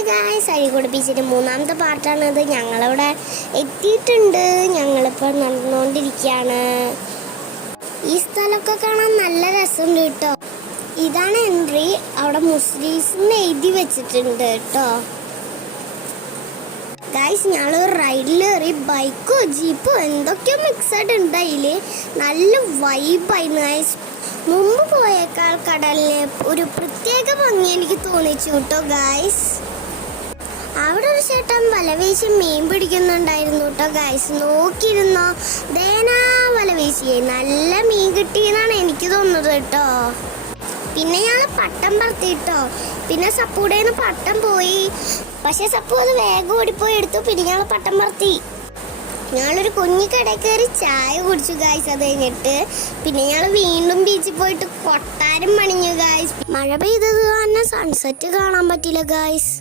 Hi guys, Azhikode ബീച്ചിൻ്റെ മൂന്നാമത്തെ പാർട്ടാണിത്. ഞങ്ങളിവിടെ എത്തിയിട്ടുണ്ട്. ഞങ്ങളിപ്പോൾ നടന്നുകൊണ്ടിരിക്കുകയാണ്. ഈ സ്ഥലമൊക്കെ കാണാൻ നല്ല രസമുണ്ട് കേട്ടോ. ഇതാണ് എൻട്രി. അവിടെ മുസ്ലിംസിന് എഴുതി വെച്ചിട്ടുണ്ട് കേട്ടോ. ഗായ്സ്, ഞങ്ങൾ റൈഡിൽ കയറി. ബൈക്കോ ജീപ്പോ എന്തൊക്കെയോ മിക്സഡ് ഉണ്ട് അതിൽ. നല്ല വൈബായിരുന്നു ഗായ്സ്. മുമ്പ് പോയേക്കാൾ കടലിന് ഒരു പ്രത്യേക ഭംഗി എനിക്ക് തോന്നിച്ചു കേട്ടോ ഗായ്സ്. അവിടെ ഒരു ചേട്ടൻ വല വീശി മീൻ പിടിക്കുന്നുണ്ടായിരുന്നു കേട്ടോ ഗായ്സ്. നോക്കിയിരുന്നോ, ദേനാ വല വീശിയേ നല്ല മീൻ കിട്ടിയെന്നാണ് എനിക്ക് തോന്നുന്നത് കേട്ടോ. പിന്നെ ഞങ്ങൾ പട്ടം പറത്തി കേട്ടോ. പിന്നെ സപ്പൂടേന്ന് പട്ടം പോയി. പക്ഷെ സപ്പു അത് വേഗം ഓടിപ്പോയി എടുത്തു. പിന്നെ ഞങ്ങൾ പട്ടം പറത്തി. ഞങ്ങളൊരു കുഞ്ഞി കടയിൽ കയറി ചായ കുടിച്ചു ഗായ്സ്. അത് കഴിഞ്ഞിട്ട് പിന്നെ ഞങ്ങൾ വീണ്ടും ബീച്ചിൽ പോയിട്ട് കൊട്ടാരം പണിഞ്ഞു ഗായ്സ്. മഴ പെയ്തത് കാരണം സൺസെറ്റ് കാണാൻ പറ്റില്ല ഗായ്സ്.